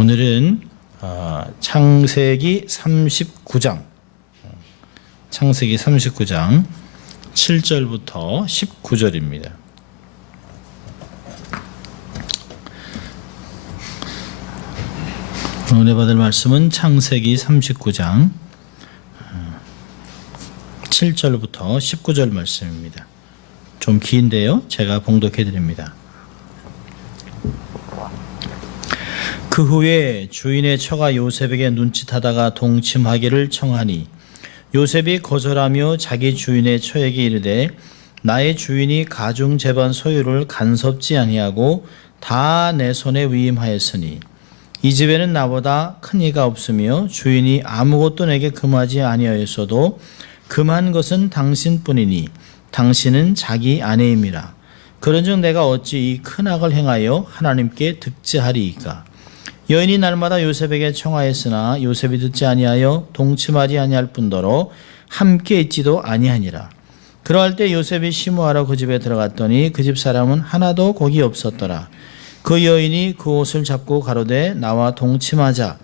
오늘은 창세기 39장 7절부터 19절입니다. 오늘 받을 말씀은 창세기 39장 7절부터 19절 말씀입니다. 좀 긴데요. 제가 봉독해 드립니다. 그 후에 주인의 처가 요셉에게 눈짓하다가 동침하기를 청하니 요셉이 거절하며 자기 주인의 처에게 이르되 나의 주인이 가중 재반 소유를 간섭지 아니하고 다 내 손에 위임하였으니 이 집에는 나보다 큰 이가 없으며 주인이 아무것도 내게 금하지 아니하였어도 금한 것은 당신뿐이니 당신은 자기 아내임이라. 그런즉 내가 어찌 이 큰 악을 행하여 하나님께 득죄하리이까. 여인이 날마다 요셉에게 청하였으나 요셉이 듣지 아니하여 동침하지 아니할 뿐더러 함께 있지도 아니하니라. 그러할 때 요셉이 시무하러 그 집에 들어갔더니 그 집 사람은 하나도 거기 없었더라. 그 여인이 그 옷을 잡고 가로되 나와 동침하자.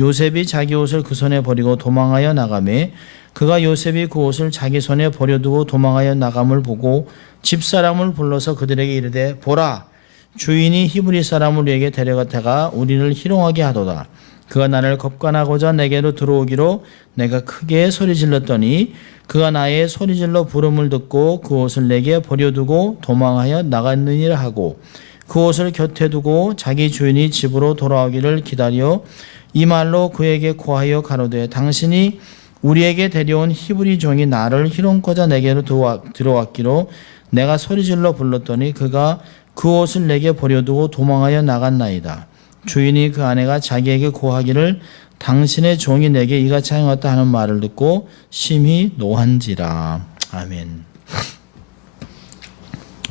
요셉이 자기 옷을 그 손에 버리고 도망하여 나가매 그가 요셉이 그 옷을 자기 손에 버려두고 도망하여 나감을 보고 집사람을 불러서 그들에게 이르되 보라, 주인이 히브리 사람을 우리에게 데려갔다가 우리를 희롱하게 하도다. 그가 나를 겁간하고자 내게로 들어오기로 내가 크게 소리질렀더니 그가 나의 소리질러 부름을 듣고 그 옷을 내게 버려두고 도망하여 나갔느니라 하고 그 옷을 곁에 두고 자기 주인이 집으로 돌아오기를 기다려 이 말로 그에게 고하여 가로되 당신이 우리에게 데려온 히브리 종이 나를 희롱코자 내게로 들어왔기로 내가 소리질러 불렀더니 그가 그 옷을 내게 버려두고 도망하여 나갔나이다. 주인이 그 아내가 자기에게 고하기를 당신의 종이 내게 이같이 하였다 하는 말을 듣고 심히 노한지라. 아멘.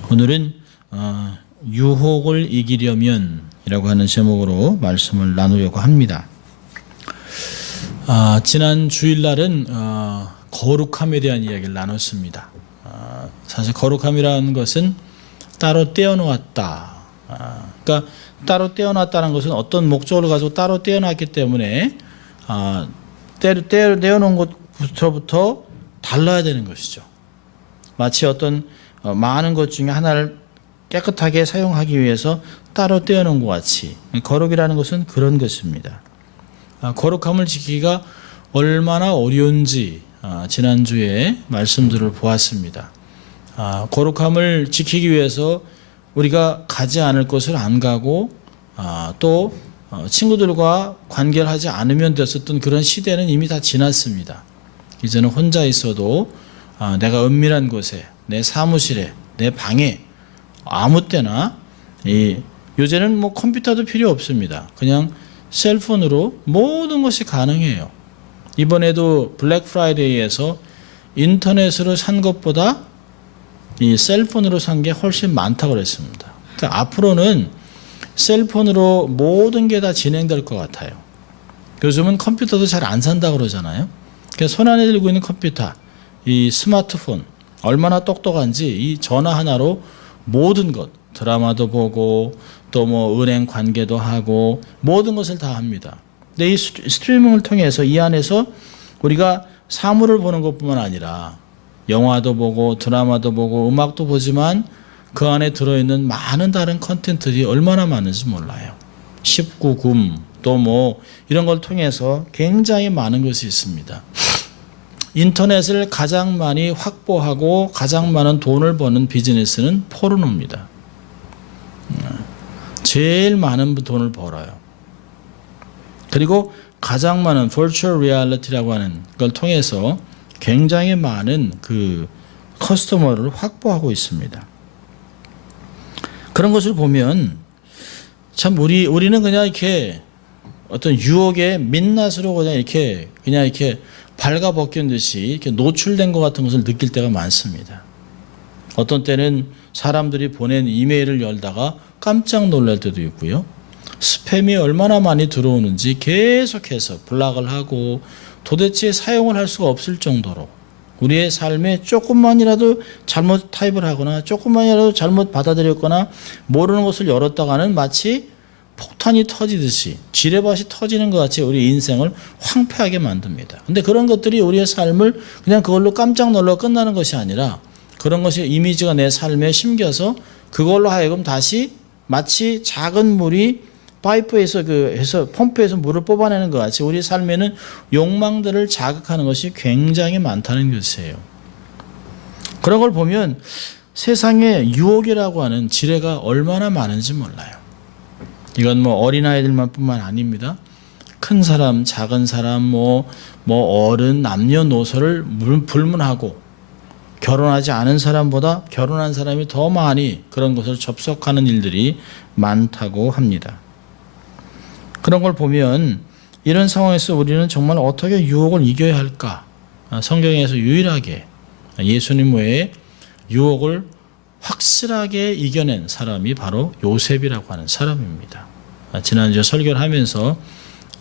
오늘은 유혹을 이기려면 이라고 하는 제목으로 말씀을 나누려고 합니다. 지난 주일날은 거룩함에 대한 이야기를 나눴습니다. 사실 거룩함이라는 것은 따로 떼어놓았다. 그러니까 따로 떼어놨다는 것은 어떤 목적을 가지고 따로 떼어놨기 때문에 떼어놓은 것부터 달라야 되는 것이죠. 마치 어떤 많은 것 중에 하나를 깨끗하게 사용하기 위해서 따로 떼어놓은 것 같이 거룩이라는 것은 그런 것입니다. 거룩함을 지키기가 얼마나 어려운지 지난주에 말씀들을 보았습니다. 거룩함을 지키기 위해서 우리가 가지 않을 곳을 안 가고 또 친구들과 관계를 하지 않으면 됐었던 그런 시대는 이미 다 지났습니다. 이제는 혼자 있어도 내가 은밀한 곳에 내 사무실에 내 방에 아무 때나 요새는 뭐 컴퓨터도 필요 없습니다. 그냥 셀폰으로 모든 것이 가능해요. 이번에도 블랙 프라이데이에서 인터넷으로 산 것보다 이 셀폰으로 산 게 훨씬 많다고 그랬습니다. 그러니까 앞으로는 셀폰으로 모든 게 다 진행될 것 같아요. 요즘은 컴퓨터도 잘 안 산다고 그러잖아요. 그러니까 손안에 들고 있는 컴퓨터, 이 스마트폰 얼마나 똑똑한지 이 전화 하나로 모든 것, 드라마도 보고 또 뭐 은행 관계도 하고 모든 것을 다 합니다. 근데 이 스트리밍을 통해서 이 안에서 우리가 사물을 보는 것뿐만 아니라 영화도 보고 드라마도 보고 음악도 보지만 그 안에 들어있는 많은 다른 컨텐츠들이 얼마나 많은지 몰라요. 19금 또 뭐 이런 걸 통해서 굉장히 많은 것이 있습니다. 인터넷을 가장 많이 확보하고 가장 많은 돈을 버는 비즈니스는 포르노입니다. 제일 많은 돈을 벌어요. 그리고 가장 많은 virtual reality라고 하는 걸 통해서 굉장히 많은 그 커스터머를 확보하고 있습니다. 그런 것을 보면 참 우리는 그냥 이렇게 어떤 유혹의 민낯으로 그냥 이렇게 발가 벗긴 듯이 이렇게 노출된 것 같은 것을 느낄 때가 많습니다. 어떤 때는 사람들이 보낸 이메일을 열다가 깜짝 놀랄 때도 있고요. 스팸이 얼마나 많이 들어오는지 계속해서 블락을 하고 도대체 사용을 할 수가 없을 정도로 우리의 삶에 조금만이라도 잘못 타입을 하거나 조금만이라도 잘못 받아들였거나 모르는 것을 열었다가는 마치 폭탄이 터지듯이 지뢰밭이 터지는 것 같이 우리 인생을 황폐하게 만듭니다. 근데 그런 것들이 우리의 삶을 그냥 그걸로 깜짝 놀라 끝나는 것이 아니라 그런 것이 이미지가 내 삶에 심겨서 그걸로 하여금 다시 마치 작은 물이 파이프에서 해서 펌프에서 물을 뽑아내는 것 같이 우리 삶에는 욕망들을 자극하는 것이 굉장히 많다는 것이에요. 그런 걸 보면 세상에 유혹이라고 하는 지뢰가 얼마나 많은지 몰라요. 이건 뭐 어린아이들만 뿐만 아닙니다. 큰 사람, 작은 사람, 뭐 어른, 남녀노소를 불문하고 결혼하지 않은 사람보다 결혼한 사람이 더 많이 그런 것을 접속하는 일들이 많다고 합니다. 그런 걸 보면 이런 상황에서 우리는 정말 어떻게 유혹을 이겨야 할까? 성경에서 유일하게 예수님 외에 유혹을 확실하게 이겨낸 사람이 바로 요셉이라고 하는 사람입니다. 지난주에 설교를 하면서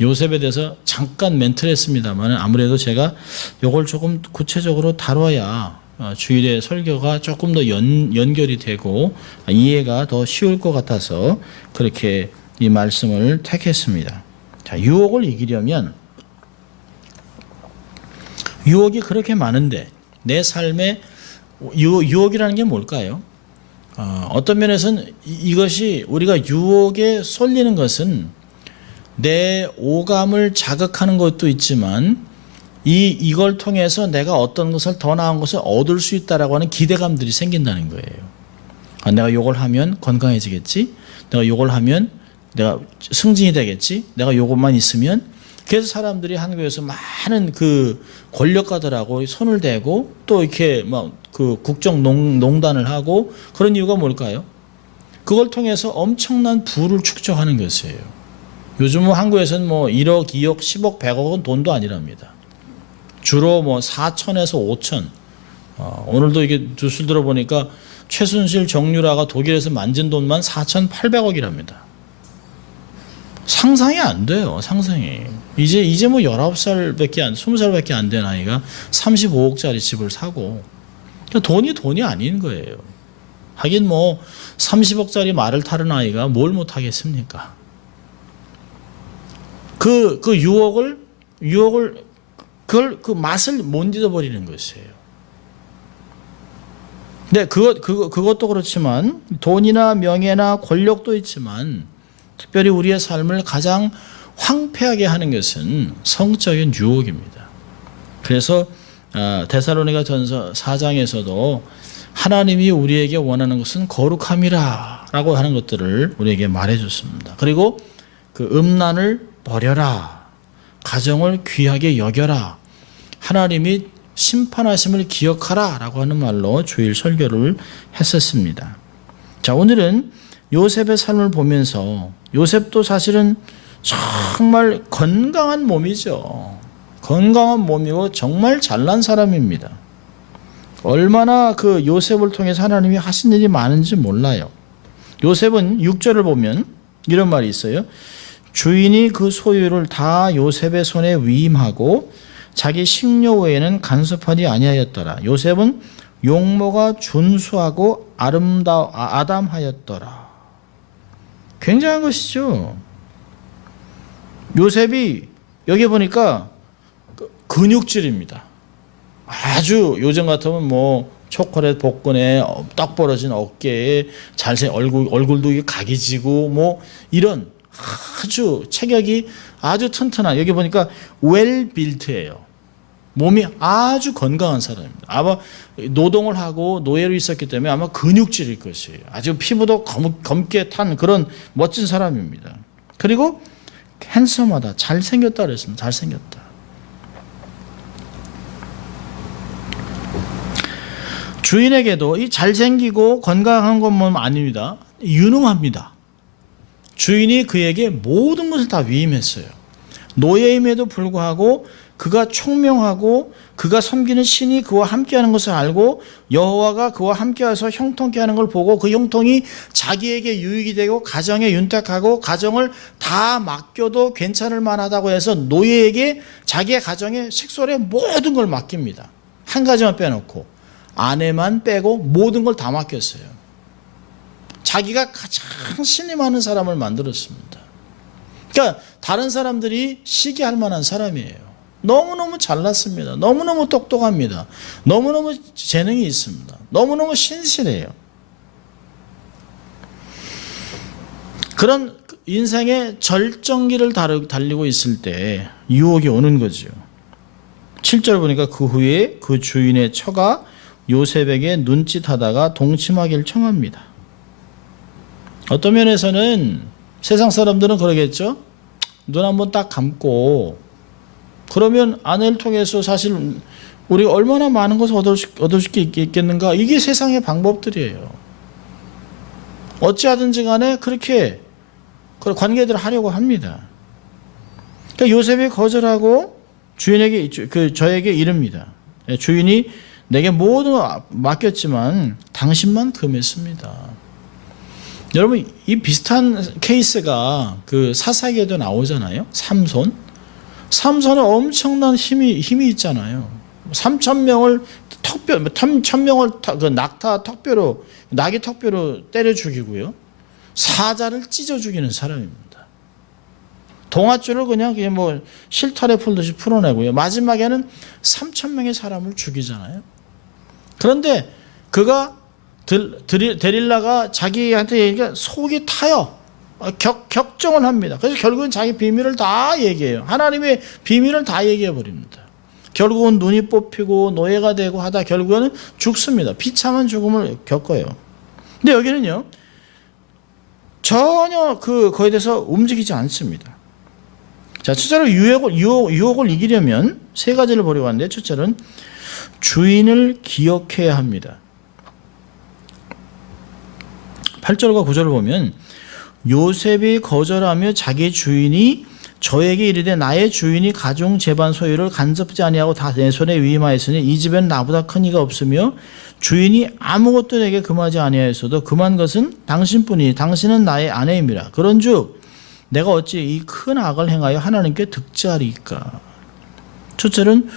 요셉에 대해서 잠깐 멘트를 했습니다만 아무래도 제가 이걸 조금 구체적으로 다뤄야 주일의 설교가 조금 더 연결이 되고 이해가 더 쉬울 것 같아서 그렇게 이 말씀을 택했습니다. 자, 유혹을 이기려면 유혹이 그렇게 많은데 내 삶에 유혹이라는 게 뭘까요? 어떤 면에서는 이것이 우리가 유혹에 쏠리는 것은 내 오감을 자극하는 것도 있지만 이걸 통해서 내가 어떤 것을 더 나은 것을 얻을 수 있다라고 하는 기대감들이 생긴다는 거예요. 내가 요걸 하면 건강해지겠지. 내가 요걸 하면 내가 승진이 되겠지. 내가 요것만 있으면. 그래서 사람들이 한국에서 많은 그 권력가들하고 손을 대고 또 이렇게 막 그 국정농단을 하고 그런 이유가 뭘까요? 그걸 통해서 엄청난 부를 축적하는 것이에요. 요즘은 한국에서는 뭐 1억, 2억, 10억, 100억은 돈도 아니랍니다. 주로 뭐 4천에서 5천. 오늘도 이게 뉴스 들어보니까 최순실 정유라가 독일에서 만진 돈만 4,800억이랍니다. 상상이 안 돼요. 상상이. 이제 뭐 19살밖에 20살밖에 안 된 아이가 35억짜리 집을 사고 돈이 아닌 거예요. 하긴 뭐 30억짜리 말을 타는 아이가 뭘 못 하겠습니까? 그 유혹을 그 맛을 못 잊어버리는 것이에요. 근데 그것도 그렇지만 돈이나 명예나 권력도 있지만 특별히 우리의 삶을 가장 황폐하게 하는 것은 성적인 유혹입니다. 그래서 데살로니가 전서 4장에서도 하나님이 우리에게 원하는 것은 거룩함이라 라고 하는 것들을 우리에게 말해줬습니다. 그리고 그 음란을 버려라. 가정을 귀하게 여겨라. 하나님이 심판하심을 기억하라 라고 하는 말로 주일 설교를 했었습니다. 자, 오늘은 요셉의 삶을 보면서 요셉도 사실은 정말 건강한 몸이죠. 건강한 몸이고 정말 잘난 사람입니다. 얼마나 그 요셉을 통해서 하나님이 하신 일이 많은지 몰라요. 요셉은 6절을 보면 이런 말이 있어요. 주인이 그 소유를 다 요셉의 손에 위임하고 자기 식료 외에는 간섭하지 아니하였더라. 요셉은 용모가 준수하고 아담하였더라. 굉장한 것이죠. 요셉이 여기 보니까 근육질입니다. 아주 요즘 같으면 뭐 초콜릿 복근에 떡 벌어진 어깨에 얼굴도 각이 지고 뭐 이런 아주 체격이 아주 튼튼한 여기 보니까 웰 빌트예요. 몸이 아주 건강한 사람입니다. 아마 노동을 하고 노예로 있었기 때문에 아마 근육질일 것이에요. 아주 피부도 검게 탄 그런 멋진 사람입니다. 그리고 핸섬하다. 잘생겼다 그랬습니다. 잘생겼다. 주인에게도 이 잘생기고 건강한 것만 아닙니다. 유능합니다. 주인이 그에게 모든 것을 다 위임했어요. 노예임에도 불구하고 그가 총명하고 그가 섬기는 신이 그와 함께하는 것을 알고 여호와가 그와 함께해서 형통케 하는 걸 보고 그 형통이 자기에게 유익이 되고 가정에 윤택하고 가정을 다 맡겨도 괜찮을 만하다고 해서 노예에게 자기의 가정의 식솔의 모든 걸 맡깁니다. 한 가지만 빼놓고 아내만 빼고 모든 걸 다 맡겼어요. 자기가 가장 신이 많은 사람을 만들었습니다. 그러니까 다른 사람들이 시기할 만한 사람이에요. 너무너무 잘났습니다. 너무너무 똑똑합니다. 너무너무 재능이 있습니다. 너무너무 신실해요. 그런 인생의 절정기를 달리고 있을 때 유혹이 오는 거죠. 7절 보니까 그 후에 그 주인의 처가 요셉에게 눈짓하다가 동침하기를 청합니다. 어떤 면에서는 세상 사람들은 그러겠죠. 눈 한번 딱 감고 그러면 아내를 통해서 사실 우리가 얼마나 많은 것을 얻을 수 있겠는가. 이게 세상의 방법들이에요. 어찌하든지 간에 그렇게 관계들을 하려고 합니다. 그러니까 요셉이 거절하고 주인에게 저에게 이릅니다. 주인이 내게 모든 걸 맡겼지만 당신만 금했습니다. 여러분 이 비슷한 케이스가 그 사사기에도 나오잖아요. 삼손은 엄청난 힘이 있잖아요. 3,000명을 그 낙이 턱뼈로 때려 죽이고요. 사자를 찢어 죽이는 사람입니다. 동아줄을 그냥 뭐 실타래 풀듯이 풀어내고요. 마지막에는 3,000명의 사람을 죽이잖아요. 그런데 그가 데릴라가 자기한테 얘기하니까 속이 타요. 격정을 합니다. 그래서 결국은 자기 비밀을 다 얘기해요. 하나님의 비밀을 다 얘기해 버립니다. 결국은 눈이 뽑히고 노예가 되고 하다 결국에는 죽습니다. 비참한 죽음을 겪어요. 근데 여기는요. 전혀 거기에 대해서 움직이지 않습니다. 자, 첫째로 유혹을 이기려면 세 가지를 보려고 하는데, 첫째는 주인을 기억해야 합니다. 8절과 9절을 보면 요셉이 거절하며 자기 주인이 저에게 이르되 나의 주인이 가중 재반 소유를 간섭지 아니하고 다 내 손에 위임하였으니 이 집에는 나보다 큰 이가 없으며 주인이 아무것도 내게 금하지 아니하였어도 금한 것은 당신뿐이니 당신은 나의 아내임이라. 그런즉 내가 어찌 이 큰 악을 행하여 하나님께 득죄하리이까. 첫째는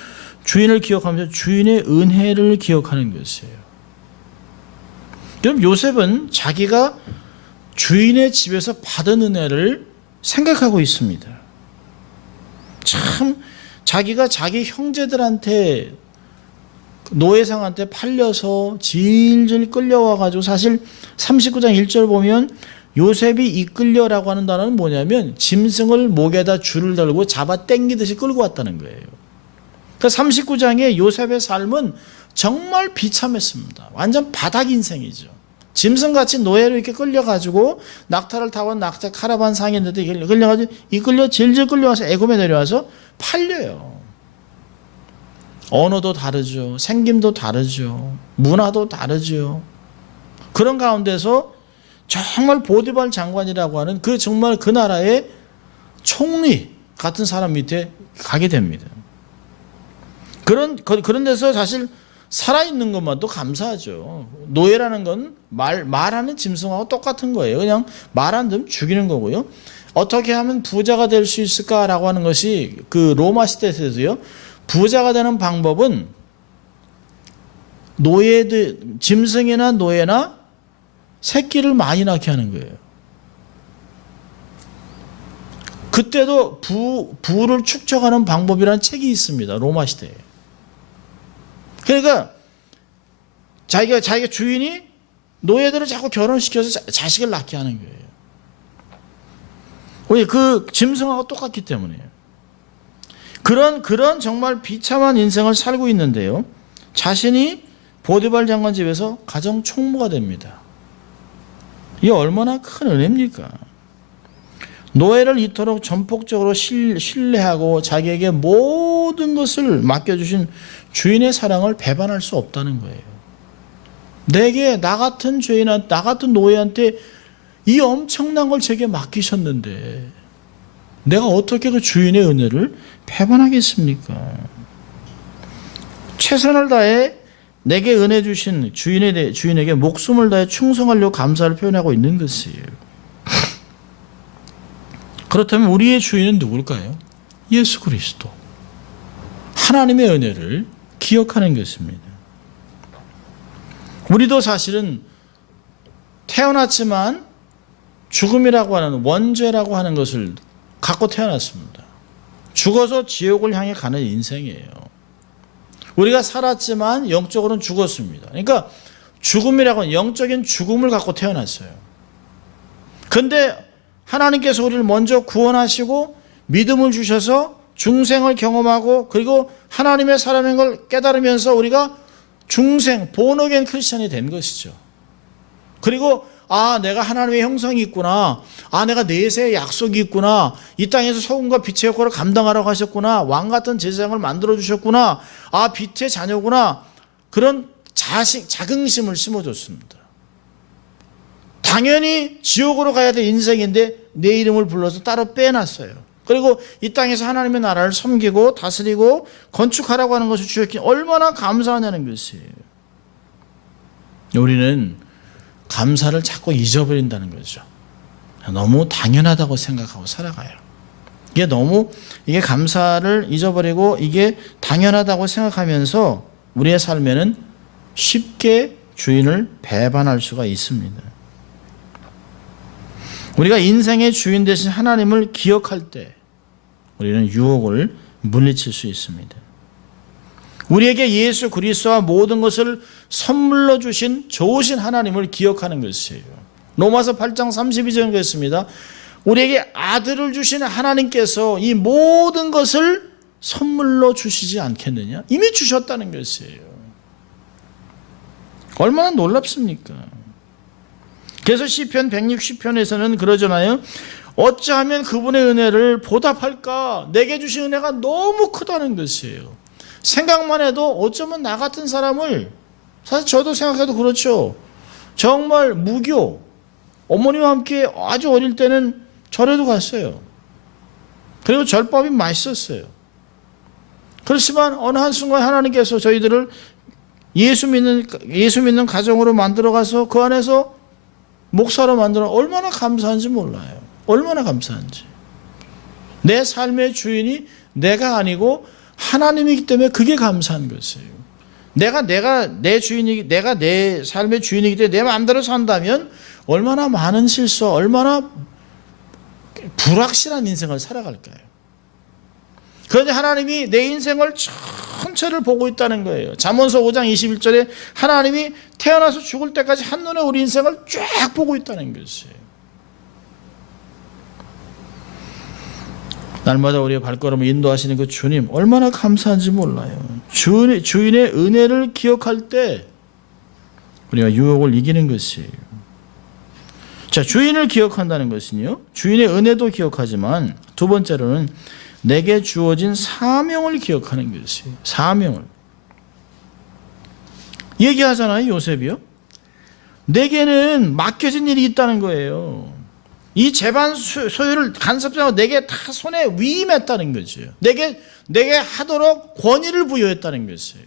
주인을 기억하면서 주인의 은혜를 기억하는 것이에요. 여러분 요셉은 자기가 주인의 집에서 받은 은혜를 생각하고 있습니다. 참 자기가 자기 형제들한테 노예상한테 팔려서 질질 끌려와가지고 사실 39장 1절 보면 요셉이 이끌려라고 하는 단어는 뭐냐면 짐승을 목에다 줄을 달고 잡아 당기듯이 끌고 왔다는 거예요. 그러니까 39장의 요셉의 삶은 정말 비참했습니다. 완전 바닥 인생이죠. 짐승같이 노예로 이렇게 끌려가지고 낙타를 타고 낙타 카라반 상인들한테 끌려가지고 이끌려 질질 끌려와서 애굽에 내려와서 팔려요. 언어도 다르죠. 생김도 다르죠. 문화도 다르죠. 그런 가운데서 정말 보디발 장관이라고 하는 정말 그 나라의 총리 같은 사람 밑에 가게 됩니다. 그런 데서 사실 살아있는 것만도 감사하죠. 노예라는 건 말하는 짐승하고 똑같은 거예요. 그냥 말 안 듣면 죽이는 거고요. 어떻게 하면 부자가 될 수 있을까라고 하는 것이 그 로마 시대에서요. 부자가 되는 방법은 짐승이나 노예나 새끼를 많이 낳게 하는 거예요. 그때도 부를 축적하는 방법이라는 책이 있습니다. 로마 시대에. 그러니까 자기가 주인이 노예들을 자꾸 결혼시켜서 자식을 낳게 하는 거예요. 왜? 그 짐승하고 똑같기 때문이에요. 그런 정말 비참한 인생을 살고 있는데요. 자신이 보디발 장관 집에서 가정 총무가 됩니다. 이게 얼마나 큰 은혜입니까? 노예를 이토록 전폭적으로 신뢰하고 자기에게 모든 것을 맡겨주신 주인의 사랑을 배반할 수 없다는 거예요. 내게 나 같은 죄인한테 나 같은 노예한테 이 엄청난 걸 제게 맡기셨는데 내가 어떻게 그 주인의 은혜를 배반하겠습니까? 최선을 다해 내게 은혜 주신 주인에게 목숨을 다해 충성하려고 감사를 표현하고 있는 것이에요. 그렇다면 우리의 주인은 누굴까요? 예수 그리스도. 하나님의 은혜를 기억하는 것입니다. 우리도 사실은 태어났지만 죽음이라고 하는 원죄라고 하는 것을 갖고 태어났습니다. 죽어서 지옥을 향해 가는 인생이에요. 우리가 살았지만 영적으로는 죽었습니다. 그러니까 죽음이라고는 영적인 죽음을 갖고 태어났어요. 그런데 하나님께서 우리를 먼저 구원하시고 믿음을 주셔서 중생을 경험하고 그리고 하나님의 사람인 걸 깨달으면서 우리가 중생, 본어겐 크리스천이 된 것이죠. 그리고 내가 하나님의 형상이 있구나. 내가 내세의 약속이 있구나. 이 땅에서 소금과 빛의 역할을 감당하라고 하셨구나. 왕 같은 제사장을 만들어 주셨구나. 빛의 자녀구나. 그런 자긍심을 심어줬습니다. 당연히 지옥으로 가야 될 인생인데 내 이름을 불러서 따로 빼놨어요. 그리고 이 땅에서 하나님의 나라를 섬기고 다스리고 건축하라고 하는 것을 주셨기에 얼마나 감사하냐는 것이에요. 우리는 감사를 자꾸 잊어버린다는 거죠. 너무 당연하다고 생각하고 살아가요. 이게 감사를 잊어버리고 이게 당연하다고 생각하면서 우리의 삶에는 쉽게 주인을 배반할 수가 있습니다. 우리가 인생의 주인 되신 하나님을 기억할 때 우리는 유혹을 물리칠 수 있습니다. 우리에게 예수 그리스도와 모든 것을 선물로 주신 좋으신 하나님을 기억하는 것이에요. 로마서 8장 32절에 그랬습니다. 우리에게 아들을 주신 하나님께서 이 모든 것을 선물로 주시지 않겠느냐? 이미 주셨다는 것이에요. 얼마나 놀랍습니까? 그래서 시편 160편에서는 그러잖아요. 어찌하면 그분의 은혜를 보답할까? 내게 주신 은혜가 너무 크다는 것이에요. 생각만 해도 어쩌면 나 같은 사람을, 사실 저도 생각해도 그렇죠. 정말 무교, 어머니와 함께 아주 어릴 때는 절에도 갔어요. 그리고 절밥이 맛있었어요. 그렇지만 어느 한순간 하나님께서 저희들을 예수 믿는 가정으로 만들어가서 그 안에서 목사로 만들어 얼마나 감사한지 몰라요. 얼마나 감사한지. 내 삶의 주인이 내가 아니고 하나님이기 때문에 그게 감사한 것이에요. 내가 내 삶의 주인이기 때문에 내 마음대로 산다면 얼마나 많은 실수, 얼마나 불확실한 인생을 살아갈까요? 그런데 하나님이 내 인생을 전체를 보고 있다는 거예요. 잠언서 5장 21절에 하나님이 태어나서 죽을 때까지 한눈에 우리 인생을 쫙 보고 있다는 것이에요. 날마다 우리의 발걸음을 인도하시는 그 주님 얼마나 감사한지 몰라요. 주인의 은혜를 기억할 때 우리가 유혹을 이기는 것이에요. 자, 주인을 기억한다는 것은요, 주인의 은혜도 기억하지만 두 번째로는 내게 주어진 사명을 기억하는 것이에요. 사명을. 얘기하잖아요, 요셉이요. 내게는 맡겨진 일이 있다는 거예요. 이 재반 소유를 간섭자가 내게 다 손에 위임했다는 거죠. 내게 하도록 권위를 부여했다는 것이에요.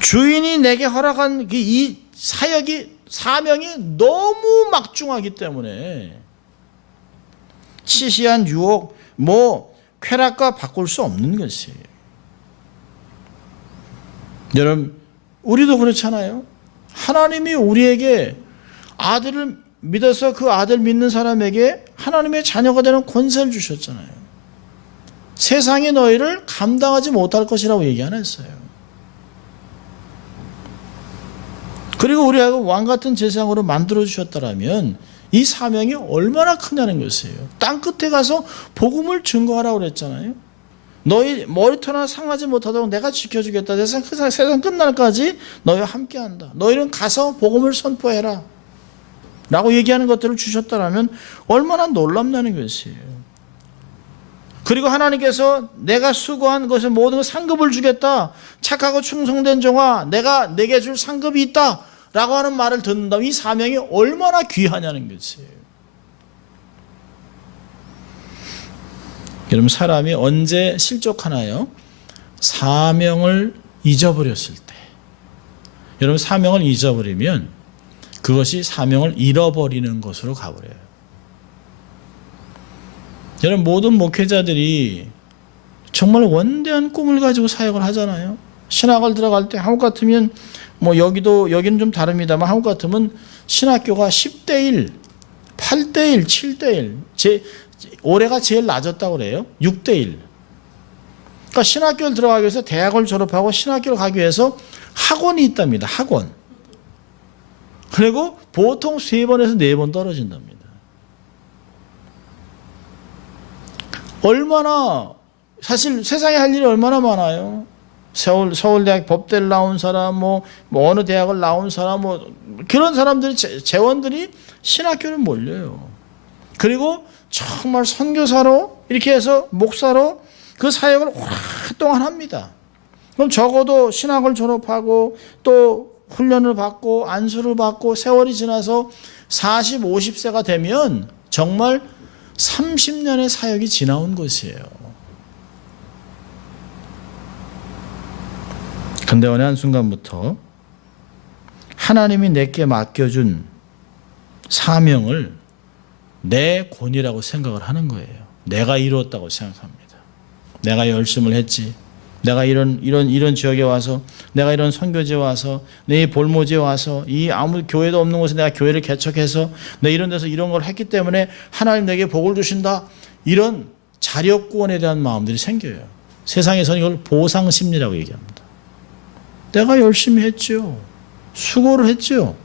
주인이 내게 허락한 이 사명이 너무 막중하기 때문에 시시한 유혹, 쾌락과 바꿀 수 없는 것이에요. 여러분, 우리도 그렇잖아요. 하나님이 우리에게 아들을 믿어서 그 아들 믿는 사람에게 하나님의 자녀가 되는 권세를 주셨잖아요. 세상이 너희를 감당하지 못할 것이라고 얘기 안 했어요. 그리고 우리하고 왕 같은 제사장으로 만들어 주셨다라면 이 사명이 얼마나 크냐는 것이에요. 땅 끝에 가서 복음을 증거하라고 그랬잖아요. 너희 머리털 상하지 못하도록 내가 지켜주겠다. 세상 끝날까지 너희와 함께한다. 너희는 가서 복음을 선포해라 라고 얘기하는 것들을 주셨다면 얼마나 놀랍다는 것이에요. 그리고 하나님께서 내가 수고한 것에 모든 상급을 주겠다. 착하고 충성된 종아, 내게 줄 상급이 있다 라고 하는 말을 듣는다면 이 사명이 얼마나 귀하냐는 것이에요. 여러분, 사람이 언제 실족하나요? 사명을 잊어버렸을 때. 여러분, 사명을 잊어버리면 그것이 사명을 잃어버리는 것으로 가버려요. 여러분, 모든 목회자들이 정말 원대한 꿈을 가지고 사역을 하잖아요. 신학을 들어갈 때 한국 같으면 여기는 좀 다릅니다만 한국 같으면 신학교가 10대 1, 8대1, 7대1. 올해가 제일 낮았다고 그래요. 6대1. 그러니까 신학교를 들어가기 위해서 대학을 졸업하고 신학교를 가기 위해서 학원이 있답니다. 학원. 그리고 보통 3번에서 4번 떨어진답니다. 얼마나, 사실 세상에 할 일이 얼마나 많아요. 서울대학 법대를 나온 사람, 뭐 어느 대학을 나온 사람, 그런 사람들이, 재원들이 신학교를 몰려요. 그리고 정말 선교사로, 이렇게 해서 목사로 그 사역을 오랫동안 합니다. 그럼 적어도 신학을 졸업하고 또 훈련을 받고 안수를 받고 세월이 지나서 40, 50세가 되면 정말 30년의 사역이 지나온 것이에요. 근데 어느 한순간부터 하나님이 내게 맡겨준 사명을 내 권위라고 생각을 하는 거예요. 내가 이루었다고 생각합니다. 내가 열심을 했지. 내가 이런 지역에 와서, 내가 이런 선교지에 와서, 내 볼모지에 와서, 이 아무 교회도 없는 곳에 내가 교회를 개척해서, 내 이런 데서 이런 걸 했기 때문에 하나님 내게 복을 주신다. 이런 자력구원에 대한 마음들이 생겨요. 세상에서는 이걸 보상심리라고 얘기합니다. 내가 열심히 했죠. 수고를 했죠.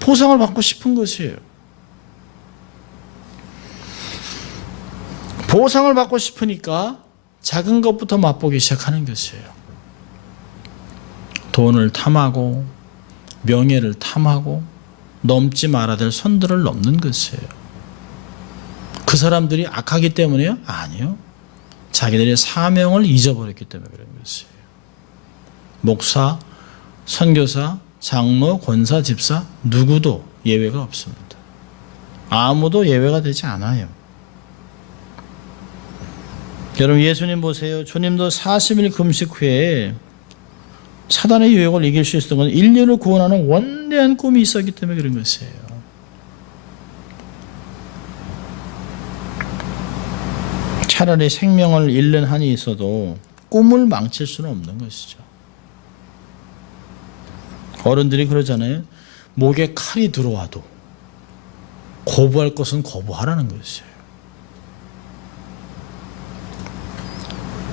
보상을 받고 싶은 것이에요. 보상을 받고 싶으니까 작은 것부터 맛보기 시작하는 것이에요. 돈을 탐하고 명예를 탐하고 넘지 말아야 될 선들을 넘는 것이에요. 그 사람들이 악하기 때문에요? 아니요. 자기들의 사명을 잊어버렸기 때문에 그런 것이에요. 목사, 선교사, 장로, 권사, 집사 누구도 예외가 없습니다. 아무도 예외가 되지 않아요. 여러분 예수님 보세요. 주님도 40일 금식 후에 사단의 유혹을 이길 수 있었던 건 인류를 구원하는 원대한 꿈이 있었기 때문에 그런 것이에요. 차라리 생명을 잃는 한이 있어도 꿈을 망칠 수는 없는 것이죠. 어른들이 그러잖아요. 목에 칼이 들어와도 거부할 것은 거부하라는 것이에요.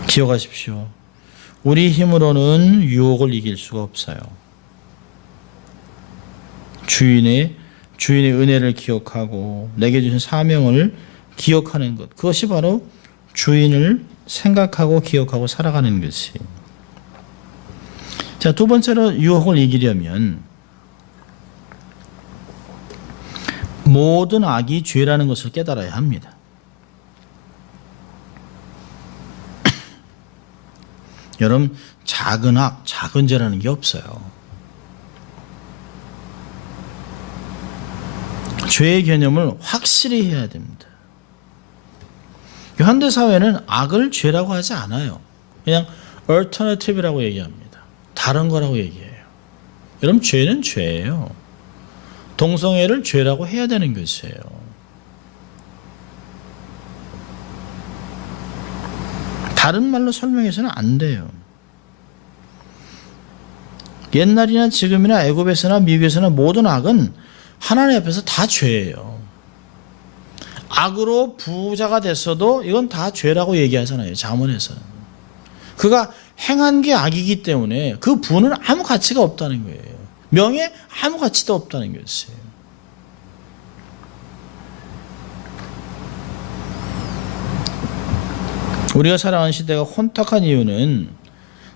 기억하십시오. 우리 힘으로는 유혹을 이길 수가 없어요. 주인의 은혜를 기억하고 내게 주신 사명을 기억하는 것. 그것이 바로 주인을 생각하고 기억하고 살아가는 것이. 자, 두 번째로 유혹을 이기려면 모든 악이 죄라는 것을 깨달아야 합니다. 여러분, 작은 악, 작은 죄라는 게 없어요. 죄의 개념을 확실히 해야 됩니다. 현대사회는 악을 죄라고 하지 않아요. 그냥 alternative라고 얘기합니다. 다른 거라고 얘기해요. 여러분, 죄는 죄예요. 동성애를 죄라고 해야 되는 것이에요. 다른 말로 설명해서는 안 돼요. 옛날이나 지금이나 애굽에서나 미국에서나 모든 악은 하나님 앞에서 다 죄예요. 악으로 부자가 됐어도 이건 다 죄라고 얘기하잖아요. 잠언에서는. 그가 행한 게 악이기 때문에 그 부는 아무 가치가 없다는 거예요. 명예 아무 가치도 없다는 것이에요. 우리가 살아가는 시대가 혼탁한 이유는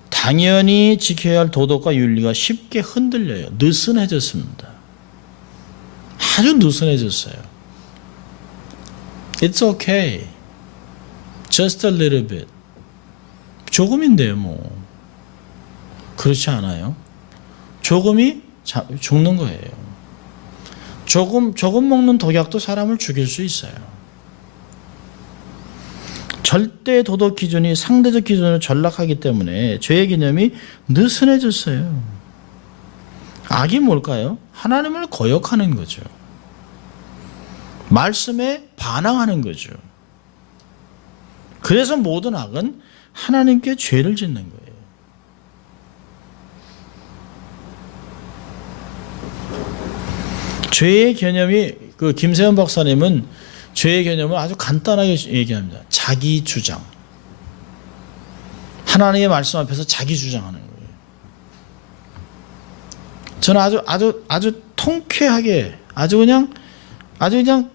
당연히 지켜야 할 도덕과 윤리가 쉽게 흔들려요. 느슨해졌습니다. 아주 느슨해졌어요. It's okay. Just a little bit. 조금인데요, 뭐. 그렇지 않아요? 조금이 죽는 거예요. 조금 먹는 독약도 사람을 죽일 수 있어요. 절대 도덕 기준이 상대적 기준으로 전락하기 때문에 죄의 개념이 느슨해졌어요. 악이 뭘까요? 하나님을 거역하는 거죠. 말씀에 반항하는 거죠. 그래서 모든 악은 하나님께 죄를 짓는 거예요. 죄의 개념이 그 김세현 박사님은 죄의 개념을 아주 간단하게 얘기합니다. 자기 주장. 하나님의 말씀 앞에서 자기 주장하는 거예요. 저는 아주 통쾌하게 아주 그냥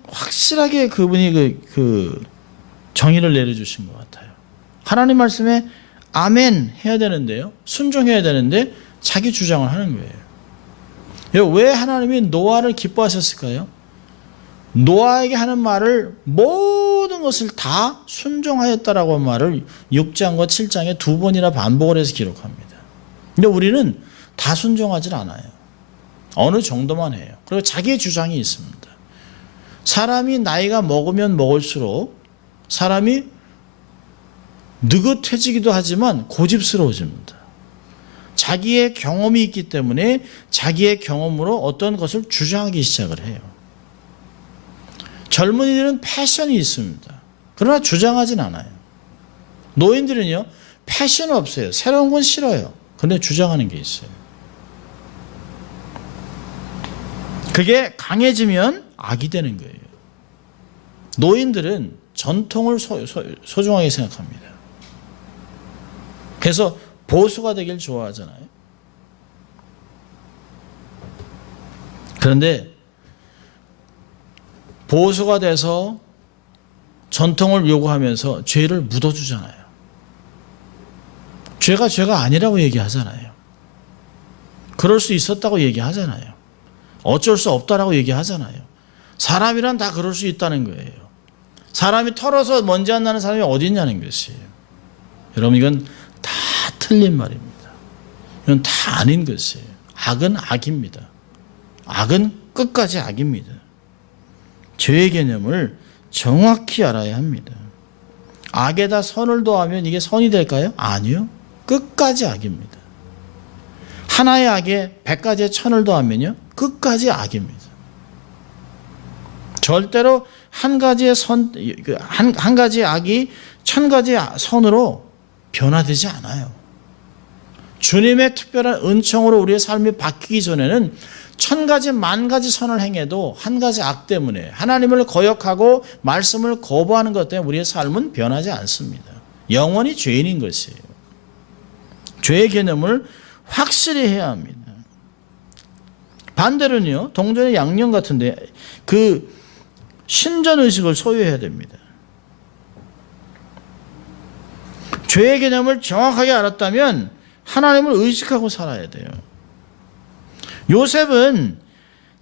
확실하게 그분이 그 정의를 내려주신 것 같아요. 하나님 말씀에 아멘 해야 되는데요. 순종해야 되는데 자기 주장을 하는 거예요. 왜 하나님이 노아를 기뻐하셨을까요? 노아에게 하는 말을 모든 것을 다 순종하였다라고 한 말을 6장과 7장에 2번이나 반복을 해서 기록합니다. 근데 우리는 다 순종하지 않아요. 어느 정도만 해요. 그리고 자기의 주장이 있습니다. 사람이 나이가 먹으면 먹을수록 사람이 느긋해지기도 하지만 고집스러워집니다. 자기의 경험이 있기 때문에 자기의 경험으로 어떤 것을 주장하기 시작을 해요. 젊은이들은 패션이 있습니다. 그러나 주장하진 않아요. 노인들은요, 패션은 없어요. 새로운 건 싫어요. 그런데 주장하는 게 있어요. 그게 강해지면 악이 되는 거예요. 노인들은 전통을 소중하게 생각합니다. 그래서 보수가 되길 좋아하잖아요. 그런데 보수가 돼서 전통을 요구하면서 죄를 묻어주잖아요. 죄가 아니라고 얘기하잖아요. 그럴 수 있었다고 얘기하잖아요. 어쩔 수 없다라고 얘기하잖아요. 사람이란 다 그럴 수 있다는 거예요. 사람이 털어서 먼지 안 나는 사람이 어디 있냐는 것이에요. 여러분, 이건 다 틀린 말입니다. 이건 다 아닌 것이에요. 악은 악입니다. 악은 끝까지 악입니다. 죄의 개념을 정확히 알아야 합니다. 악에다 선을 더하면 이게 선이 될까요? 아니요. 끝까지 악입니다. 하나의 악에 100가지의 천을 더하면요, 끝까지 악입니다. 절대로 한 가지의 한 가지의 악이 1000가지의 선으로 변화되지 않아요. 주님의 특별한 은총으로 우리의 삶이 바뀌기 전에는 1000가지, 10,000가지 선을 행해도 한 가지 악 때문에, 하나님을 거역하고 말씀을 거부하는 것 때문에 우리의 삶은 변하지 않습니다. 영원히 죄인인 것이에요. 죄의 개념을 확실히 해야 합니다. 반대로는요, 동전의 양념 같은데 그 신전의식을 소유해야 됩니다. 죄의 개념을 정확하게 알았다면 하나님을 의식하고 살아야 돼요. 요셉은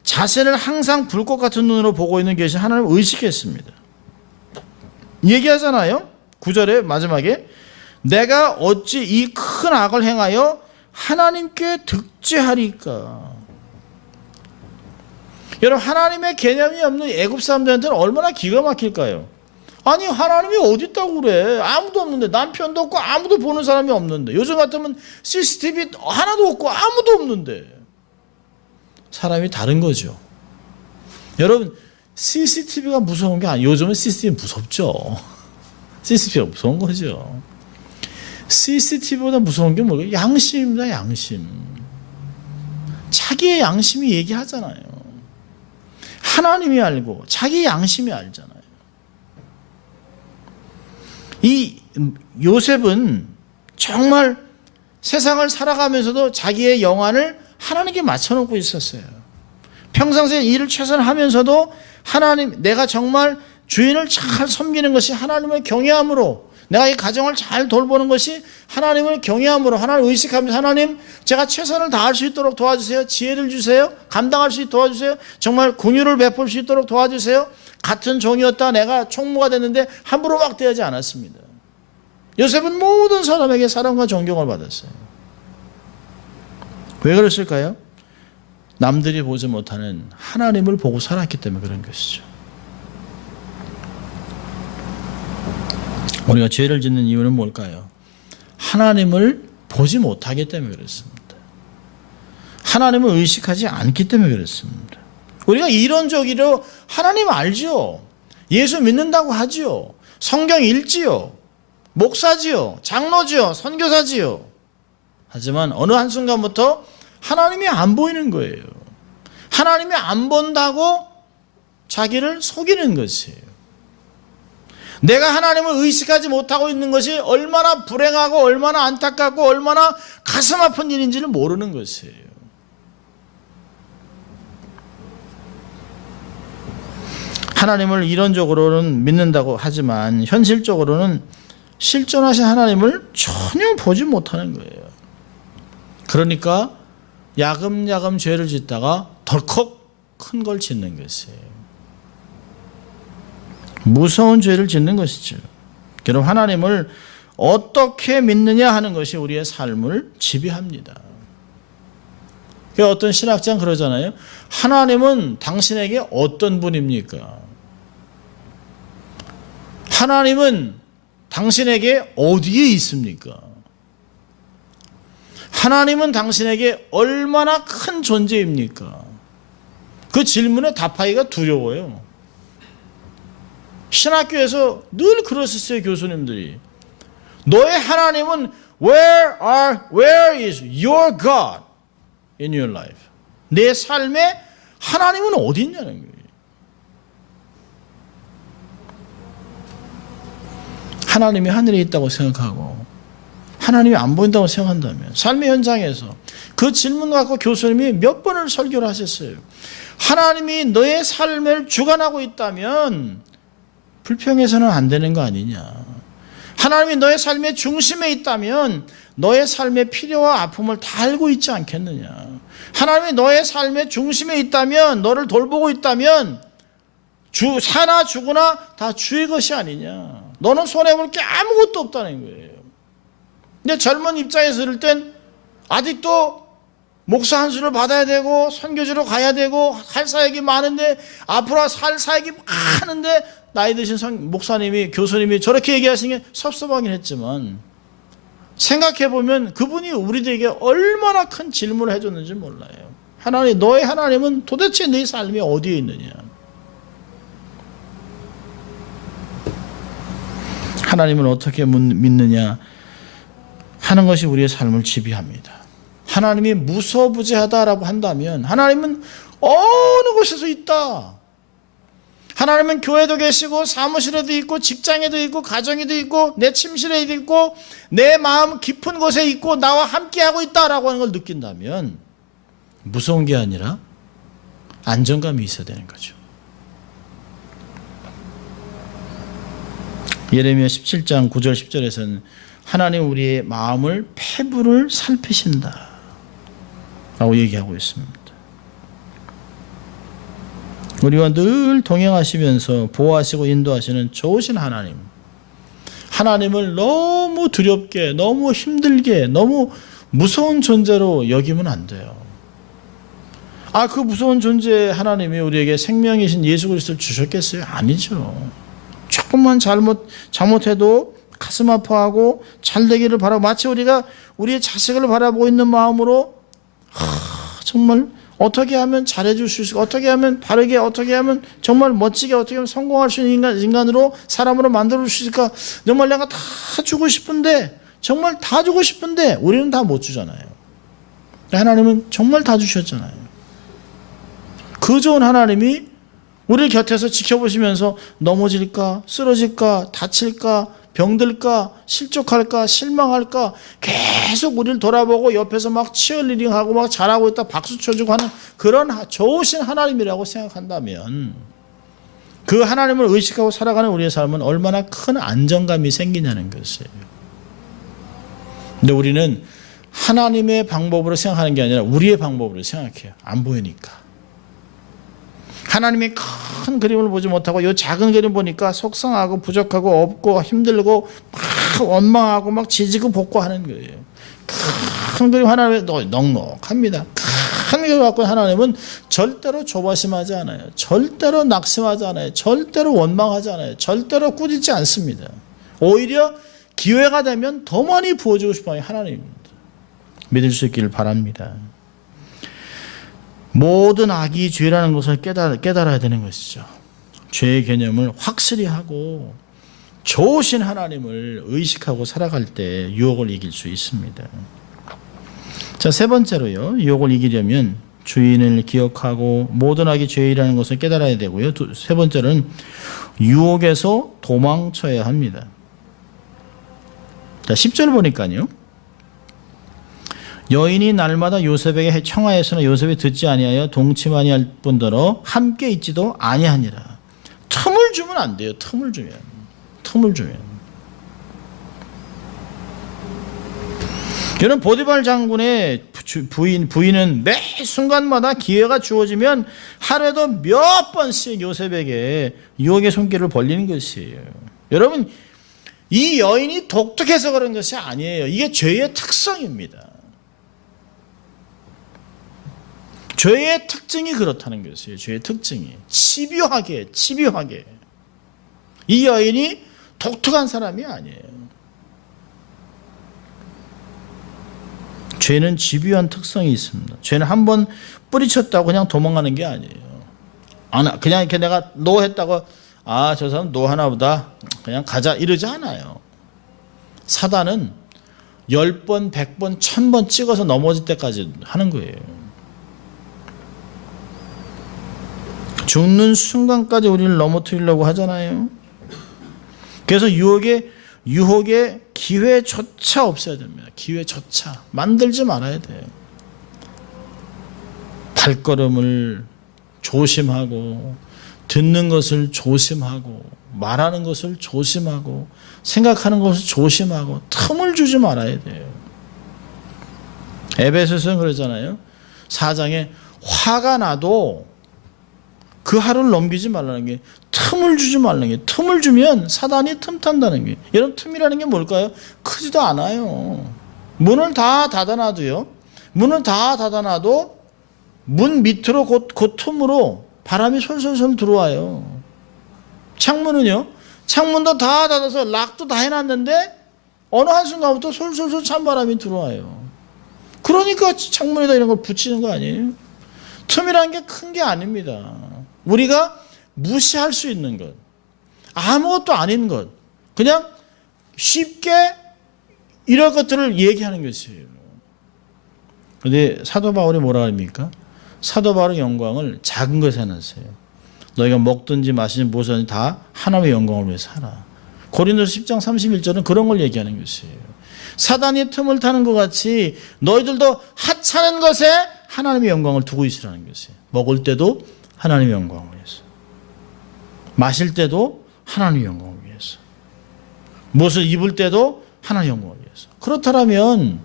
자신을 항상 불꽃 같은 눈으로 보고 있는 계신 하나님을 의식했습니다. 얘기하잖아요. 9절에 마지막에 내가 어찌 이 큰 악을 행하여 하나님께 득죄하리까. 여러분, 하나님의 개념이 없는 애굽 사람들한테는 얼마나 기가 막힐까요? 아니, 하나님이 어디 있다고 그래. 아무도 없는데, 남편도 없고 아무도 보는 사람이 없는데, 요즘 같으면 CCTV 하나도 없고 아무도 없는데. 사람이 다른 거죠. 여러분, CCTV가 무서운 게 아니에요. 요즘은 CCTV 무섭죠. CCTV가 무서운 거죠. CCTV보다 무서운 게 뭐예요? 양심입니다. 양심. 자기의 양심이 얘기하잖아요. 하나님이 알고 자기 양심이 알잖아요. 이 요셉은 정말 세상을 살아가면서도 자기의 영안을 하나님께 맞춰놓고 있었어요. 평상시에 일을 최선을 하면서도 하나님, 내가 정말 주인을 잘 섬기는 것이 하나님을 경외함으로, 내가 이 가정을 잘 돌보는 것이 하나님을 경외함으로, 하나님을 의식하면서, 하나님, 제가 최선을 다할 수 있도록 도와주세요. 지혜를 주세요. 감당할 수 있도록 도와주세요. 정말 긍휼을 베풀 수 있도록 도와주세요. 같은 종이었다 내가 총무가 됐는데 함부로 막 대하지 않았습니다. 요셉은 모든 사람에게 사랑과 존경을 받았어요. 왜 그랬을까요? 남들이 보지 못하는 하나님을 보고 살았기 때문에 그런 것이죠. 우리가 죄를 짓는 이유는 뭘까요? 하나님을 보지 못하기 때문에 그렇습니다. 하나님을 의식하지 않기 때문에 그렇습니다. 우리가 이론적으로 하나님 알죠. 예수 믿는다고 하지요. 성경 읽지요. 목사지요. 장로지요. 선교사지요. 하지만 어느 한순간부터 하나님이 안 보이는 거예요. 하나님이 안 본다고 자기를 속이는 것이에요. 내가 하나님을 의식하지 못하고 있는 것이 얼마나 불행하고 얼마나 안타깝고 얼마나 가슴 아픈 일인지를 모르는 것이에요. 하나님을 이론적으로는 믿는다고 하지만 현실적으로는 실존하신 하나님을 전혀 보지 못하는 거예요. 그러니까 야금야금 죄를 짓다가 덜컥 큰 걸 짓는 것이에요. 무서운 죄를 짓는 것이죠. 여러분, 하나님을 어떻게 믿느냐 하는 것이 우리의 삶을 지배합니다. 어떤 신학자는 그러잖아요. 하나님은 당신에게 어떤 분입니까? 하나님은 당신에게 어디에 있습니까? 하나님은 당신에게 얼마나 큰 존재입니까? 그 질문에 답하기가 두려워요. 신학교에서 늘 그러셨어요, 교수님들이. 너의 하나님은 where is your God in your life? 내 삶에 하나님은 어디 있냐는 거예요. 하나님이 하늘에 있다고 생각하고 하나님이 안 보인다고 생각한다면 삶의 현장에서 그 질문 갖고 교수님이 몇 번을 설교를 하셨어요. 하나님이 너의 삶을 주관하고 있다면 불평해서는 안 되는 거 아니냐. 하나님이 너의 삶의 중심에 있다면 너의 삶의 필요와 아픔을 다 알고 있지 않겠느냐. 하나님이 너의 삶의 중심에 있다면, 너를 돌보고 있다면 사나 죽으나 다 주의 것이 아니냐. 너는 손해볼 게 아무것도 없다는 거예요. 근데 젊은 입장에서 들을 땐 아직도 목사 한 수를 받아야 되고 선교지로 가야 되고 할 사역이 많은데 앞으로 살 사역이 많은데 나이 드신 목사님이 교수님이 저렇게 얘기하시는 게 섭섭하긴 했지만 생각해보면 그분이 우리들에게 얼마나 큰 질문을 해줬는지 몰라요. 하나님, 너의 하나님은 도대체 네 삶이 어디에 있느냐. 하나님을 어떻게 믿느냐 하는 것이 우리의 삶을 지배합니다. 하나님이 무소부재하다라고 한다면 하나님은 어느 곳에서 있다. 하나님은 교회도 계시고 사무실에도 있고 직장에도 있고 가정에도 있고 내 침실에도 있고 내 마음 깊은 곳에 있고 나와 함께하고 있다라고 하는 걸 느낀다면 무서운 게 아니라 안정감이 있어야 되는 거죠. 예레미야 17장 9절 10절에서는 하나님 우리의 마음을 폐부를 살피신다 라고 얘기하고 있습니다. 우리와 늘 동행하시면서 보호하시고 인도하시는 좋으신 하나님, 하나님을 너무 두렵게, 너무 힘들게, 너무 무서운 존재로 여기면 안 돼요. 그 무서운 존재 하나님이 우리에게 생명이신 예수 그리스도를 주셨겠어요? 아니죠. 조금만 잘못해도 가슴 아파하고 잘 되기를 바라고, 마치 우리가 우리의 자식을 바라보고 있는 마음으로 정말 어떻게 하면 잘해줄 수 있을까, 어떻게 하면 바르게, 어떻게 하면 정말 멋지게, 어떻게 하면 성공할 수 있는 인간으로 사람으로 만들어줄 수 있을까. 정말 내가 다 주고 싶은데, 정말 다 주고 싶은데 우리는 다 못 주잖아요. 하나님은 정말 다 주셨잖아요. 그 좋은 하나님이 우리 곁에서 지켜보시면서 넘어질까, 쓰러질까, 다칠까, 병들까, 실족할까, 실망할까 계속 우리를 돌아보고 옆에서 막 치어리딩하고 막 잘하고 있다 박수 쳐주고 하는 그런 좋으신 하나님이라고 생각한다면 그 하나님을 의식하고 살아가는 우리의 삶은 얼마나 큰 안정감이 생기냐는 것이에요. 근데 우리는 하나님의 방법으로 생각하는 게 아니라 우리의 방법으로 생각해요. 안 보이니까. 하나님의 큰 그림을 보지 못하고 이 작은 그림 보니까 속상하고 부족하고 없고 힘들고 막 원망하고 막 지지고 볶고 하는 거예요. 큰 그림 하나님은 넉넉합니다. 큰 그림 갖고 하나님은 절대로 조바심하지 않아요. 절대로 낙심하지 않아요. 절대로 원망하지 않아요. 절대로 꾸짖지 않습니다. 오히려 기회가 되면 더 많이 부어주고 싶어요. 하나님입니다. 믿을 수 있기를 바랍니다. 모든 악이 죄라는 것을 깨달아야 되는 것이죠. 죄의 개념을 확실히 하고 좋으신 하나님을 의식하고 살아갈 때 유혹을 이길 수 있습니다. 자, 세 번째로요. 유혹을 이기려면 주인을 기억하고 모든 악이 죄이라는 것을 깨달아야 되고요. 세 번째는 유혹에서 도망쳐야 합니다. 자, 10절 보니까요. 여인이 날마다 요셉에게 청하였으나 요셉이 듣지 아니하여 동침 아니할 뿐더러 함께 있지도 아니하니라. 틈을 주면 안 돼요. 틈을 주면. 여러분, 보디발 장군의 부인은 매 순간마다 기회가 주어지면 하루에도 몇 번씩 요셉에게 유혹의 손길을 벌리는 것이에요. 여러분, 이 여인이 독특해서 그런 것이 아니에요. 이게 죄의 특성입니다. 죄의 특징이 그렇다는 것이에요. 죄의 특징이 집요하게. 이 여인이 독특한 사람이 아니에요. 죄는 집요한 특성이 있습니다. 죄는 한번 뿌리쳤다고 그냥 도망가는 게 아니에요. 그냥 이렇게 내가 노 했다고 저 사람 노 하나 보다 그냥 가자 이러지 않아요. 사단은 10번, 100번, 1000번 찍어서 넘어질 때까지 하는 거예요. 죽는 순간까지 우리를 넘어뜨리려고 하잖아요. 그래서 유혹의 기회조차 없어야 됩니다. 기회조차 만들지 말아야 돼요. 발걸음을 조심하고 듣는 것을 조심하고 말하는 것을 조심하고 생각하는 것을 조심하고 틈을 주지 말아야 돼요. 에베소서는 그러잖아요. 4장에 화가 나도 그 하루를 넘기지 말라는 게, 틈을 주지 말라는 게, 틈을 주면 사단이 틈탄다는 게. 여러분, 틈이라는 게 뭘까요? 크지도 않아요. 문을 다 닫아놔도요. 문을 다 닫아놔도 문 밑으로 그 틈으로 바람이 솔솔솔 들어와요. 창문은요. 창문도 다 닫아서 락도 다 해놨는데 어느 한순간부터 솔솔솔 찬바람이 들어와요. 그러니까 창문에다 이런 걸 붙이는 거 아니에요? 틈이라는 게 큰 게 아닙니다. 우리가 무시할 수 있는 것, 아무것도 아닌 것, 그냥 쉽게 이런 것들을 얘기하는 것이에요. 그런데 사도 바울이 뭐라 합니까? 사도 바울의 영광을 작은 것에 놨어요. 너희가 먹든지 마시든지 무엇이든지 다 하나님의 영광을 위해서 하라. 고린도서 10장 31절은 그런 걸 얘기하는 것이에요. 사단이 틈을 타는 것 같이 너희들도 하찮은 것에 하나님의 영광을 두고 있으라는 것이에요. 먹을 때도 하나님의 영광을 위해서, 마실 때도 하나님의 영광을 위해서, 무엇을 입을 때도 하나님의 영광을 위해서. 그렇다면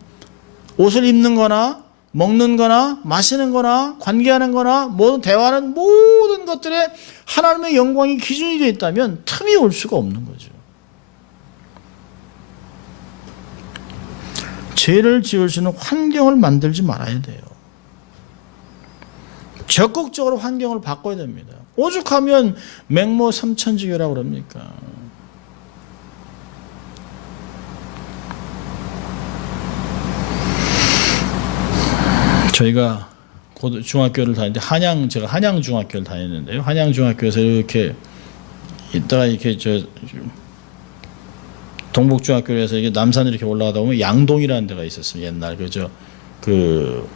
옷을 입는 거나 먹는 거나 마시는 거나 관계하는 거나 모든 대화하는 모든 것들에 하나님의 영광이 기준이 되어 있다면 틈이 올 수가 없는 거죠. 죄를 지을 수 있는 환경을 만들지 말아야 돼요. 적극적으로 환경을 바꿔야 됩니다. 오죽하면 맹모 삼천지교라고 그럽니까? 저희가 중학교를 다니는데 제가 한양 중학교를 다녔는데요. 한양 중학교에서 이렇게 있다가 이렇게 동북 중학교에서 이게 남산 이렇게 올라가다 보면 양동이라는 데가 있었어요. 옛날 그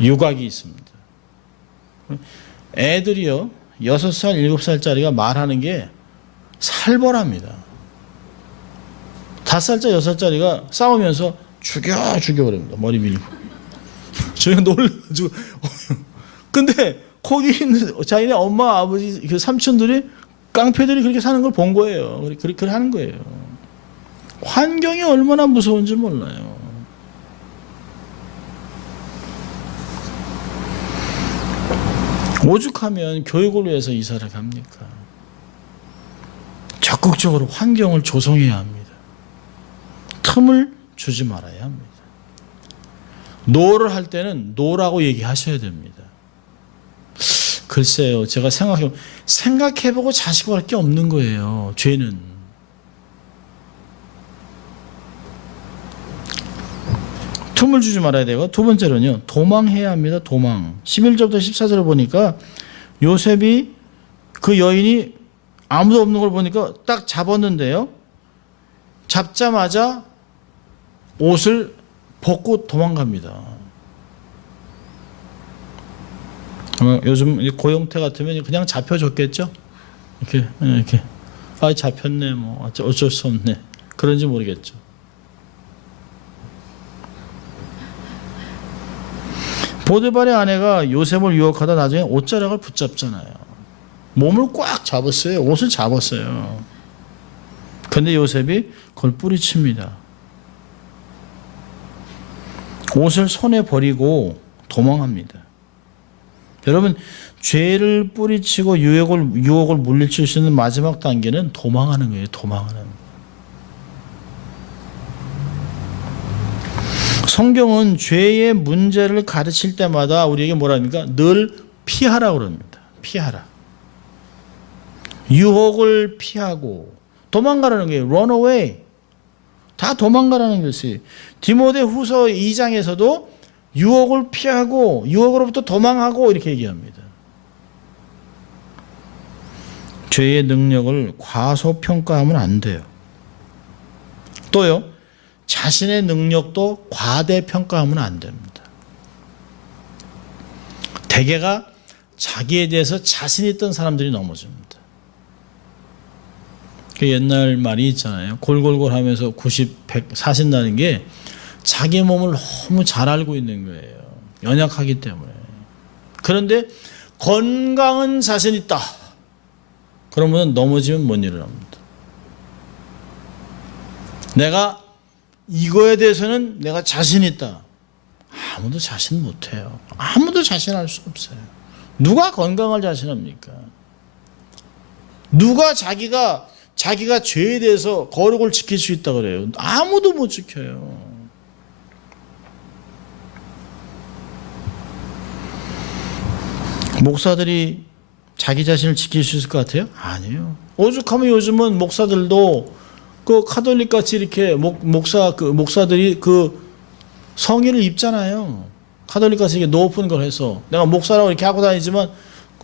유곽이 있습니다. 애들이요 6살, 7살짜리가 말하는 게 살벌합니다. 5살짜리, 6살짜리가 싸우면서 죽여버립니다. 머리 밀고. 저희가 놀라가지고 근데 거기 있는 자기네 엄마, 아버지, 그 삼촌들이 깡패들이 그렇게 사는 걸 본 거예요. 그렇게 하는 거예요. 환경이 얼마나 무서운지 몰라요. 오죽하면 교육을 위해서 이사를 갑니까? 적극적으로 환경을 조성해야 합니다. 틈을 주지 말아야 합니다. 노를 할 때는 노라고 얘기하셔야 됩니다. 글쎄요, 제가 생각해보고 자식을 할 게 없는 거예요. 죄는. 틈을 주지 말아야 되고, 두 번째로는요, 도망해야 합니다. 도망. 11절부터 14절을 보니까 요셉이 그 여인이 아무도 없는 걸 보니까 딱 잡았는데요. 잡자마자 옷을 벗고 도망갑니다. 요즘 고영태 같으면 그냥 잡혀줬겠죠. 이렇게 아 잡혔네 뭐 어쩔 수 없네 그런지 모르겠죠. 보디발의 아내가 요셉을 유혹하다 나중에 옷자락을 붙잡잖아요. 몸을 꽉 잡았어요. 옷을 잡았어요. 근데 요셉이 그걸 뿌리칩니다. 옷을 손에 버리고 도망합니다. 여러분, 죄를 뿌리치고 유혹을 물리칠 수 있는 마지막 단계는 도망하는 거예요. 도망하는. 성경은 죄의 문제를 가르칠 때마다 우리에게 뭐랍니까? 늘 피하라고 그럽니다. 피하라. 유혹을 피하고 도망가라는 거예요. run away. 다 도망가라는 것이. 디모데후서 2장에서도 유혹을 피하고 유혹으로부터 도망하고 이렇게 얘기합니다. 죄의 능력을 과소평가하면 안 돼요. 또요. 자신의 능력도 과대평가하면 안 됩니다. 대개가 자기에 대해서 자신 있던 사람들이 넘어집니다. 그 옛날 말이 있잖아요. 골골골 하면서 90, 100 사신다는 게 자기 몸을 너무 잘 알고 있는 거예요. 연약하기 때문에. 그런데 건강은 자신 있다. 그러면 넘어지면 못 일어납니다. 내가 이거에 대해서는 내가 자신 있다. 아무도 자신 못해요. 아무도 자신할 수 없어요. 누가 건강을 자신합니까? 누가 자기가 죄에 대해서 거룩을 지킬 수 있다 그래요? 아무도 못 지켜요. 목사들이 자기 자신을 지킬 수 있을 것 같아요? 아니에요. 오죽하면 요즘은 목사들도 그 카톨릭 같이 이렇게 목사들이 그 성의를 입잖아요. 카톨릭 같이 이렇게 높은 걸 해서 내가 목사라고 이렇게 하고 다니지만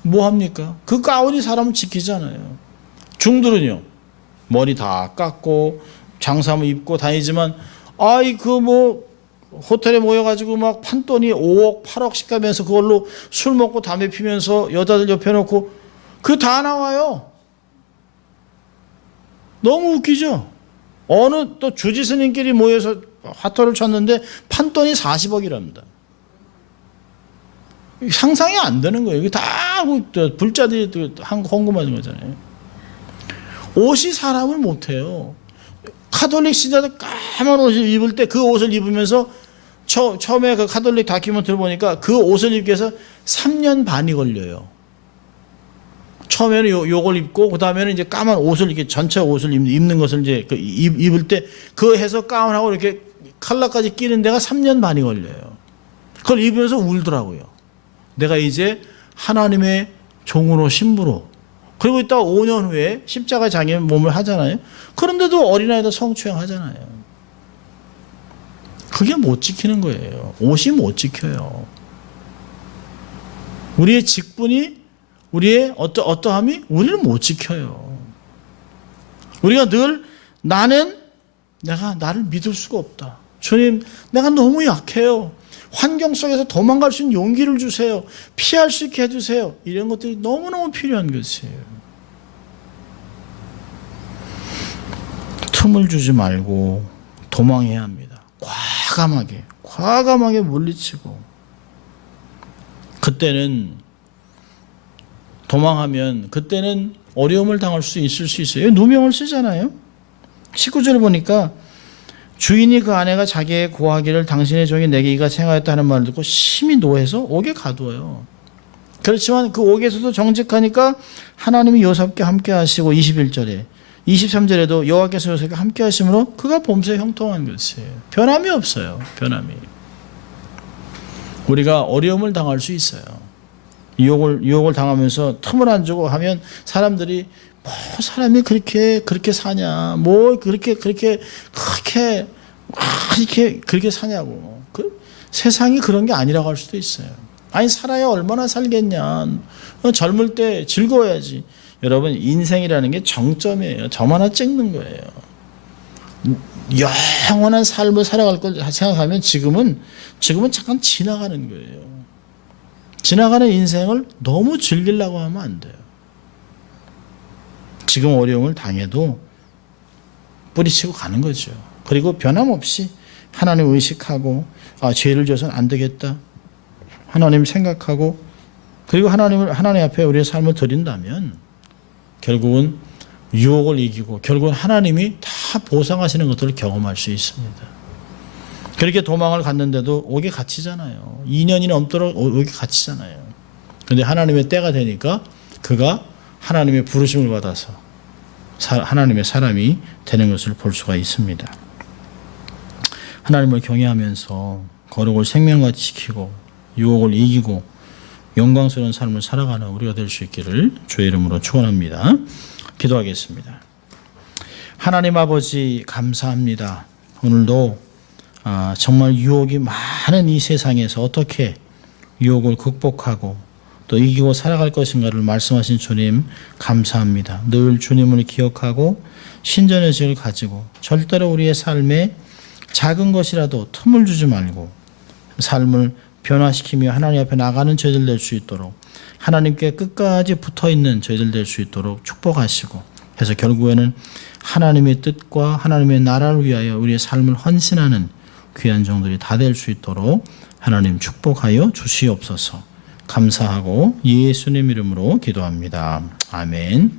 뭐 합니까? 그 가운이 사람을 지키잖아요. 중들은요. 머리 다 깎고 장사모 입고 다니지만 호텔에 모여가지고 막 판돈이 5억 8억씩 가면서 그걸로 술 먹고 담배 피면서 여자들 옆에 놓고 그 다 나와요. 너무 웃기죠. 어느 또 주지스님끼리 모여서 화토를 쳤는데 판돈이 40억이랍니다. 상상이 안 되는 거예요. 이게 다 불자들이 헌금하는 거잖아요. 옷이 사람을 못해요. 카톨릭 신자들 까만 옷을 입을 때 그 옷을 입으면서 처음에 그 카톨릭 다큐멘터리 보니까 그 옷을 입기 위해서 3년 반이 걸려요. 처음에는 요걸 입고 그 다음에는 이제 까만 옷을 이렇게 전체 옷을 입는 것을 이제 입을 때 그거 해서 가운하고 이렇게 칼라까지 끼는 데가 3년 반이 걸려요. 그걸 입으면서 울더라고요. 내가 이제 하나님의 종으로 신부로 그리고 이따가 5년 후에 십자가 장애 몸을 하잖아요. 그런데도 어린아이도 성추행 하잖아요. 그게 못 지키는 거예요. 옷이 못 지켜요. 우리의 직분이 우리의 어떠함이 우리는 못 지켜요. 우리가 늘 내가 나를 믿을 수가 없다. 주님, 내가 너무 약해요. 환경 속에서 도망갈 수 있는 용기를 주세요. 피할 수 있게 해주세요. 이런 것들이 너무너무 필요한 것이에요. 틈을 주지 말고 도망해야 합니다. 과감하게 물리치고. 도망하면 그때는 어려움을 당할 수 있을 수 있어요. 누명을 쓰잖아요. 19절 보니까 주인이 그 아내가 자기의 고하기를 당신의 종이 내게 이가 생하였다는 말을 듣고 심히 노해서 옥에 가두어요. 그렇지만 그 옥에서도 정직하니까 하나님이 요셉과 함께 하시고 21절에 23절에도 여호와께서 요셉과 함께 하심으로 그가 범사에 형통한 것이에요. 변함이 없어요. 변함이. 우리가 어려움을 당할 수 있어요. 유혹을 당하면서 틈을 안 주고 하면 사람들이 사람이 그렇게 사냐, 그렇게 사냐고. 세상이 그런 게 아니라고 할 수도 있어요. 아니, 살아야 얼마나 살겠냐. 젊을 때 즐거워야지. 여러분, 인생이라는 게 정점이에요. 점 하나 찍는 거예요. 영원한 삶을 살아갈 걸 생각하면 지금은 잠깐 지나가는 거예요. 지나가는 인생을 너무 즐기려고 하면 안 돼요. 지금 어려움을 당해도 뿌리치고 가는 거죠. 그리고 변함없이 하나님 의식하고 죄를 져서는 안 되겠다. 하나님 생각하고 그리고 하나님 앞에 우리의 삶을 드린다면 결국은 유혹을 이기고 결국은 하나님이 다 보상하시는 것들을 경험할 수 있습니다. 그렇게 도망을 갔는데도 옥에 갇히잖아요. 2년이 넘도록 옥에 갇히잖아요. 그런데 하나님의 때가 되니까 그가 하나님의 부르심을 받아서 하나님의 사람이 되는 것을 볼 수가 있습니다. 하나님을 경외하면서 거룩을 생명같이 지키고 유혹을 이기고 영광스러운 삶을 살아가는 우리가 될 수 있기를 주의 이름으로 축원합니다. 기도하겠습니다. 하나님 아버지 감사합니다. 오늘도 정말 유혹이 많은 이 세상에서 어떻게 유혹을 극복하고 또 이기고 살아갈 것인가를 말씀하신 주님 감사합니다. 늘 주님을 기억하고 신전의식을 가지고 절대로 우리의 삶에 작은 것이라도 틈을 주지 말고 삶을 변화시키며 하나님 앞에 나가는 저희들 될 수 있도록 하나님께 끝까지 붙어있는 저희들 될 수 있도록 축복하시고 해서 결국에는 하나님의 뜻과 하나님의 나라를 위하여 우리의 삶을 헌신하는 귀한 종들이 다 될 수 있도록 하나님 축복하여 주시옵소서. 감사하고 예수님 이름으로 기도합니다. 아멘.